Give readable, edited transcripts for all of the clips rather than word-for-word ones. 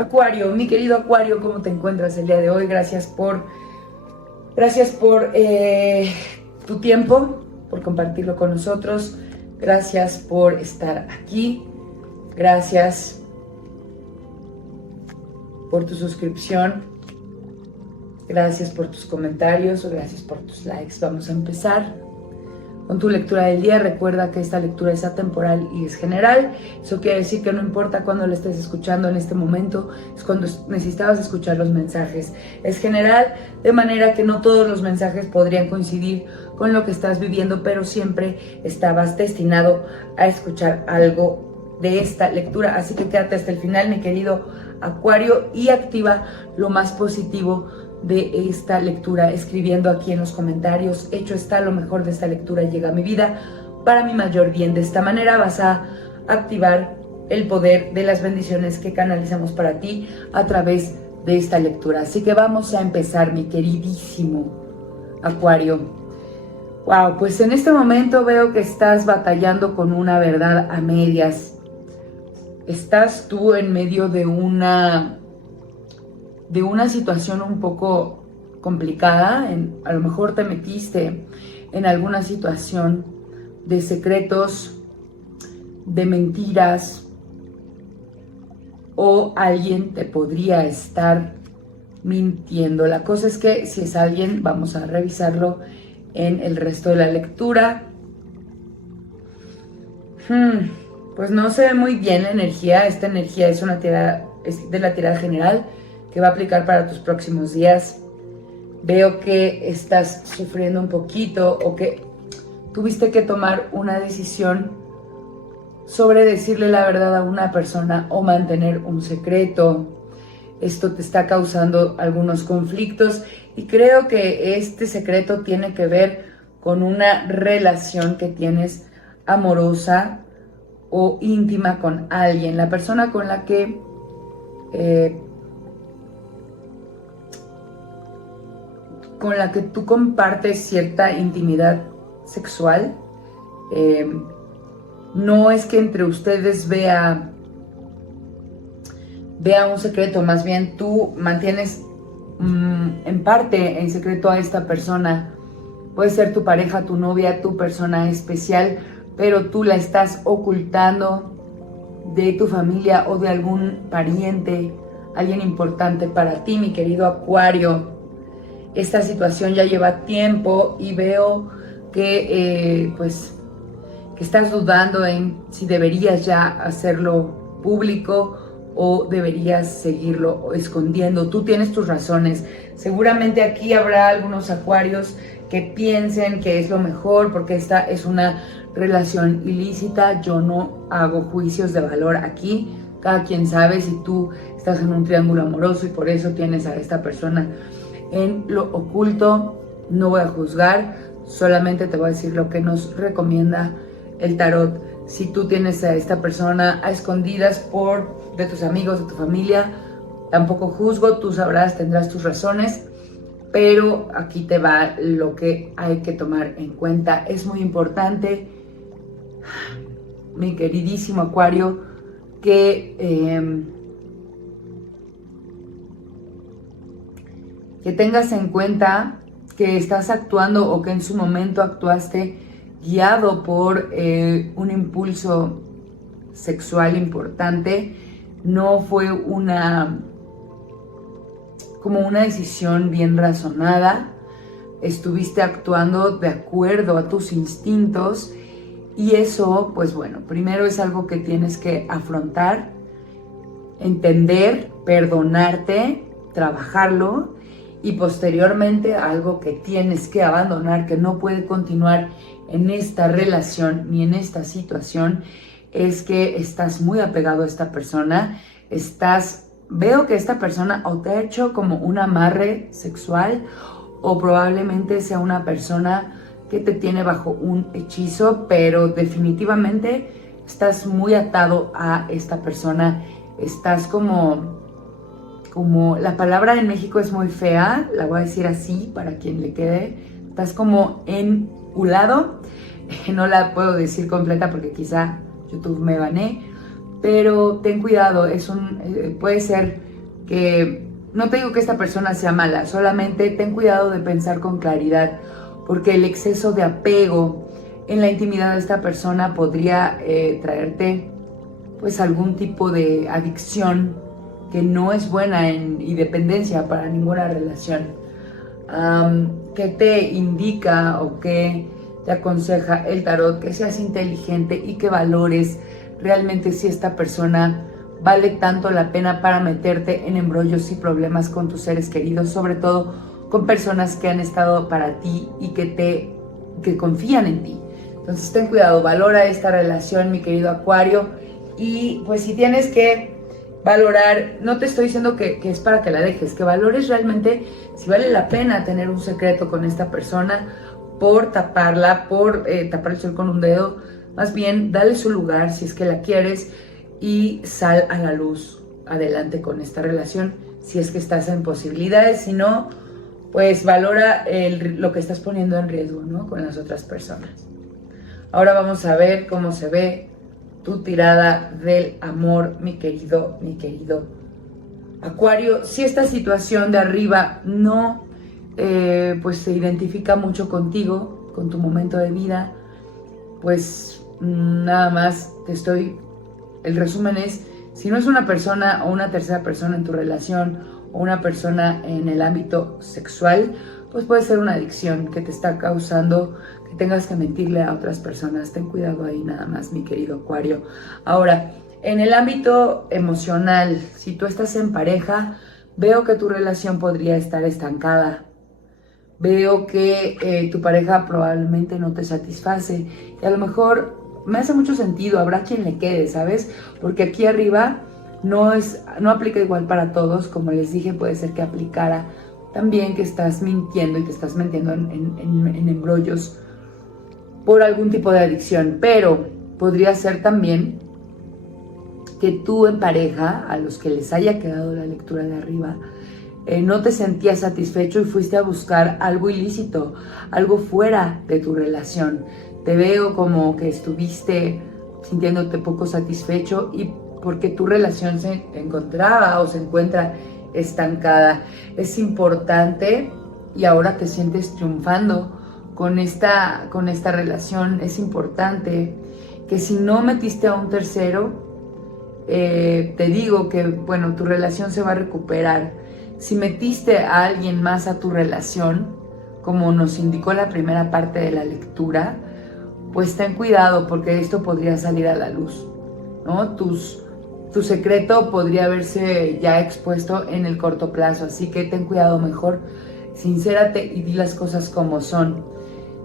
Acuario, mi querido Acuario, ¿cómo te encuentras el día de hoy? Gracias por tu tiempo, por compartirlo con nosotros. Gracias por estar aquí. Gracias por tu suscripción. Gracias por tus comentarios o gracias por tus likes. Vamos a empezar con tu lectura del día. Recuerda que esta lectura es atemporal y es general. Eso quiere decir que no importa cuándo la estés escuchando en este momento, es cuando necesitabas escuchar los mensajes. Es general, de manera que no todos los mensajes podrían coincidir con lo que estás viviendo, pero siempre estabas destinado a escuchar algo de esta lectura. Así que quédate hasta el final, mi querido Acuario, y activa lo más positivo de esta lectura, escribiendo aquí en los comentarios: hecho está, lo mejor de esta lectura llega a mi vida para mi mayor bien. De esta manera vas a activar el poder de las bendiciones que canalizamos para ti a través de esta lectura. Así que vamos a empezar, mi queridísimo Acuario. Wow, pues en este momento veo que estás batallando con una verdad a medias. Estás tú en medio de una situación un poco complicada. A lo mejor te metiste en alguna situación de secretos, de mentiras, o alguien te podría estar mintiendo. La cosa es que si es alguien, vamos a revisarlo en el resto de la lectura. Pues no se ve muy bien la energía. Esta energía es de la tirada general que va a aplicar para tus próximos días. Veo que estás sufriendo un poquito o que tuviste que tomar una decisión sobre decirle la verdad a una persona o mantener un secreto. Esto te está causando algunos conflictos y creo que este secreto tiene que ver con una relación que tienes amorosa o íntima con alguien. La persona con la que tú compartes cierta intimidad sexual. No es que entre ustedes vea un secreto, más bien tú mantienes en parte en secreto a esta persona. Puede ser tu pareja, tu novia, tu persona especial, pero tú la estás ocultando de tu familia o de algún pariente, alguien importante para ti, mi querido Acuario. Esta situación ya lleva tiempo y veo que que estás dudando en si deberías ya hacerlo público o deberías seguirlo escondiendo. Tú tienes tus razones. Seguramente aquí habrá algunos Acuarios que piensen que es lo mejor porque esta es una relación ilícita. Yo no hago juicios de valor aquí. Cada quien sabe si tú estás en un triángulo amoroso y por eso tienes a esta persona en lo oculto. No voy a juzgar, solamente te voy a decir lo que nos recomienda el tarot. Si tú tienes a esta persona a escondidas de tus amigos, de tu familia, tampoco juzgo, tú sabrás, tendrás tus razones, pero aquí te va lo que hay que tomar en cuenta. Es muy importante, mi queridísimo Acuario, que tengas en cuenta que estás actuando o que en su momento actuaste guiado por un impulso sexual importante. No fue como una decisión bien razonada. Estuviste actuando de acuerdo a tus instintos y eso, pues bueno, primero es algo que tienes que afrontar, entender, perdonarte, trabajarlo, y posteriormente algo que tienes que abandonar, que no puede continuar en esta relación ni en esta situación, es que estás muy apegado a esta persona. Veo que esta persona o te ha hecho como un amarre sexual o probablemente sea una persona que te tiene bajo un hechizo, pero definitivamente estás muy atado a esta persona. Estás como la palabra en México es muy fea, la voy a decir así para quien le quede. Estás como enculado. No la puedo decir completa porque quizá YouTube me banee, pero ten cuidado. Puede ser que no te digo que esta persona sea mala, solamente ten cuidado de pensar con claridad, porque el exceso de apego en la intimidad de esta persona podría traerte pues algún tipo de adicción que no es buena y dependencia para ninguna relación. ¿Qué te indica o qué te aconseja el tarot? Que seas inteligente y que valores realmente si esta persona vale tanto la pena para meterte en embrollos y problemas con tus seres queridos, sobre todo con personas que han estado para ti y que confían en ti. Entonces ten cuidado, valora esta relación, mi querido Acuario, y pues si tienes que valorar, no te estoy diciendo que es para que la dejes, que valores realmente si vale la pena tener un secreto con esta persona por taparla, por tapar el sol con un dedo. Más bien, dale su lugar si es que la quieres y sal a la luz adelante con esta relación si es que estás en posibilidades. Si no, pues valora lo que estás poniendo en riesgo, ¿no? Con las otras personas. Ahora vamos a ver cómo se ve tu tirada del amor, mi querido Acuario. Si esta situación de arriba no pues se identifica mucho contigo, con tu momento de vida, pues nada más el resumen es, si no es una persona o una tercera persona en tu relación o una persona en el ámbito sexual, pues puede ser una adicción que te está causando que tengas que mentirle a otras personas. Ten cuidado ahí nada más, mi querido Acuario. Ahora, en el ámbito emocional, si tú estás en pareja, veo que tu relación podría estar estancada. Veo que tu pareja probablemente no te satisface y a lo mejor me hace mucho sentido, habrá quien le quede, ¿sabes? Porque aquí arriba no aplica igual para todos, como les dije, puede ser que aplicara también que estás mintiendo y te estás metiendo en embrollos por algún tipo de adicción, pero podría ser también que tú en pareja, a los que les haya quedado la lectura de arriba, no te sentías satisfecho y fuiste a buscar algo ilícito, algo fuera de tu relación. Te veo como que estuviste sintiéndote poco satisfecho y porque tu relación se encontraba o se encuentra estancada. Es importante, y ahora te sientes triunfando con esta relación, es importante que si no metiste a un tercero, te digo que, bueno, tu relación se va a recuperar. Si metiste a alguien más a tu relación, como nos indicó la primera parte de la lectura, pues ten cuidado porque esto podría salir a la luz, ¿no? Tu secreto podría verse ya expuesto en el corto plazo, así que ten cuidado mejor, sincérate y di las cosas como son.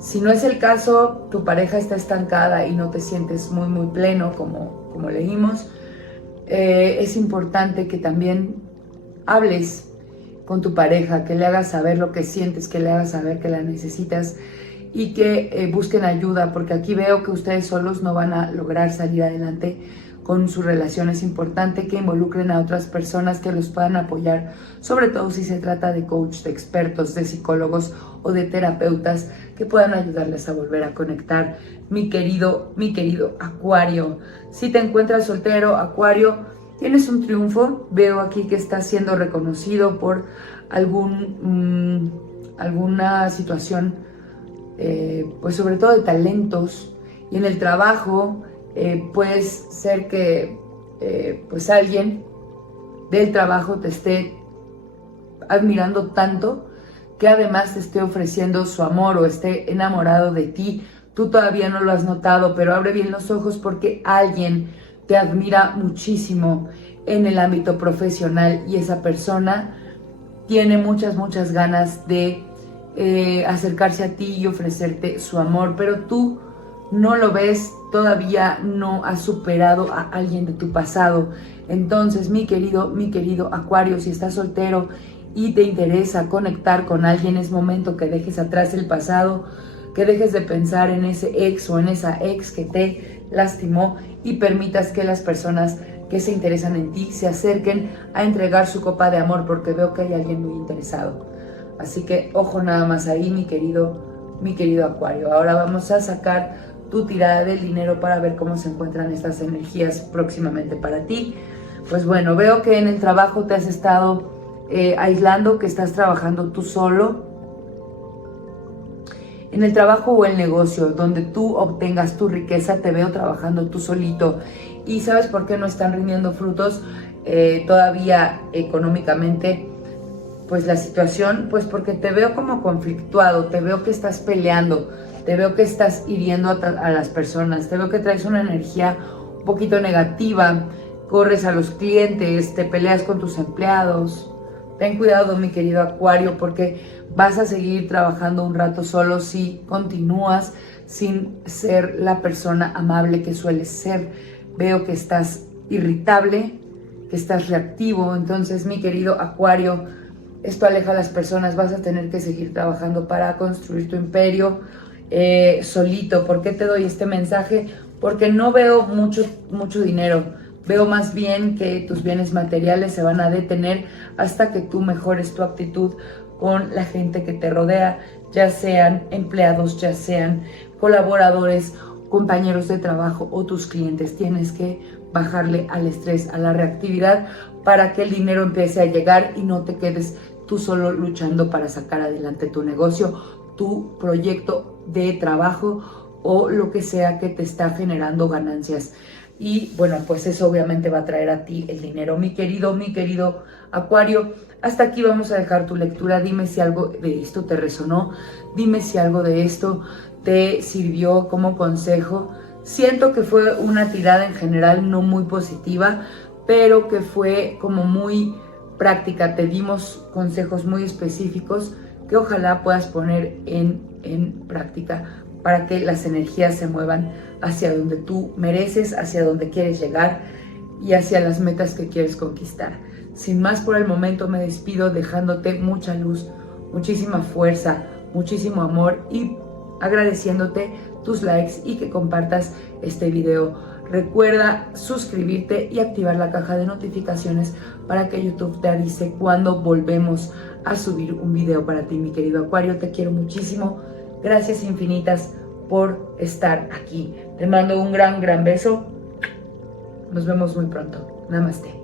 Si no es el caso, tu pareja está estancada y no te sientes muy pleno, como leímos, es importante que también hables con tu pareja, que le hagas saber lo que sientes, que le hagas saber que la necesitas y que busquen ayuda, porque aquí veo que ustedes solos no van a lograr salir adelante con su relación. Es importante que involucren a otras personas que los puedan apoyar, sobre todo si se trata de coach, de expertos, de psicólogos o de terapeutas que puedan ayudarles a volver a conectar. Mi querido Acuario, si te encuentras soltero, Acuario, tienes un triunfo. Veo aquí que estás siendo reconocido por alguna situación, pues sobre todo de talentos, y en el trabajo puede ser que pues alguien del trabajo te esté admirando tanto que además te esté ofreciendo su amor o esté enamorado de ti. Tú todavía no lo has notado, pero abre bien los ojos porque alguien te admira muchísimo en el ámbito profesional y esa persona tiene muchas ganas de acercarse a ti y ofrecerte su amor, pero tú no lo ves, todavía no has superado a alguien de tu pasado. Entonces, mi querido Acuario, si estás soltero y te interesa conectar con alguien, es momento que dejes atrás el pasado, que dejes de pensar en ese ex o en esa ex que te lastimó y permitas que las personas que se interesan en ti se acerquen a entregar su copa de amor, porque veo que hay alguien muy interesado. Así que ojo nada más ahí, mi querido Acuario. Ahora vamos a sacar tu tirada del dinero para ver cómo se encuentran estas energías próximamente para ti. pues bueno, veo que en el trabajo te has estado aislando, que estás trabajando tú solo. En el trabajo o el negocio, donde tú obtengas tu riqueza, te veo trabajando tú solito. ¿Y sabes por qué no están rindiendo frutos todavía económicamente? Pues la situación, pues porque te veo como conflictuado, te veo que estás peleando, te veo que estás hiriendo a las personas, te veo que traes una energía un poquito negativa, corres a los clientes, te peleas con tus empleados. Ten cuidado, mi querido Acuario, porque vas a seguir trabajando un rato solo si continúas sin ser la persona amable que sueles ser. Veo que estás irritable, que estás reactivo. Entonces, mi querido Acuario, esto aleja a las personas. Vas a tener que seguir trabajando para construir tu imperio solito. ¿Por qué te doy este mensaje? Porque no veo mucho dinero. Veo más bien que tus bienes materiales se van a detener hasta que tú mejores tu actitud con la gente que te rodea, ya sean empleados, ya sean colaboradores, compañeros de trabajo o tus clientes. Tienes que bajarle al estrés, a la reactividad, para que el dinero empiece a llegar y no te quedes tú solo luchando para sacar adelante tu negocio, tu proyecto de trabajo o lo que sea que te está generando ganancias. Y bueno, pues eso obviamente va a traer a ti el dinero. Mi querido Acuario, hasta aquí vamos a dejar tu lectura. Dime si algo de esto te resonó. Dime si algo de esto te sirvió como consejo. Siento que fue una tirada en general no muy positiva, pero que fue como muy práctica. Te dimos consejos muy específicos que ojalá puedas poner en práctica para que las energías se muevan hacia donde tú mereces, hacia donde quieres llegar y hacia las metas que quieres conquistar. Sin más por el momento, me despido dejándote mucha luz, muchísima fuerza, muchísimo amor y agradeciéndote tus likes y que compartas este video. Recuerda suscribirte y activar la caja de notificaciones para que YouTube te avise cuando volvemos a subir un video para ti, mi querido Acuario. Te quiero muchísimo. Gracias infinitas por estar aquí. Te mando un gran beso. Nos vemos muy pronto. Namaste.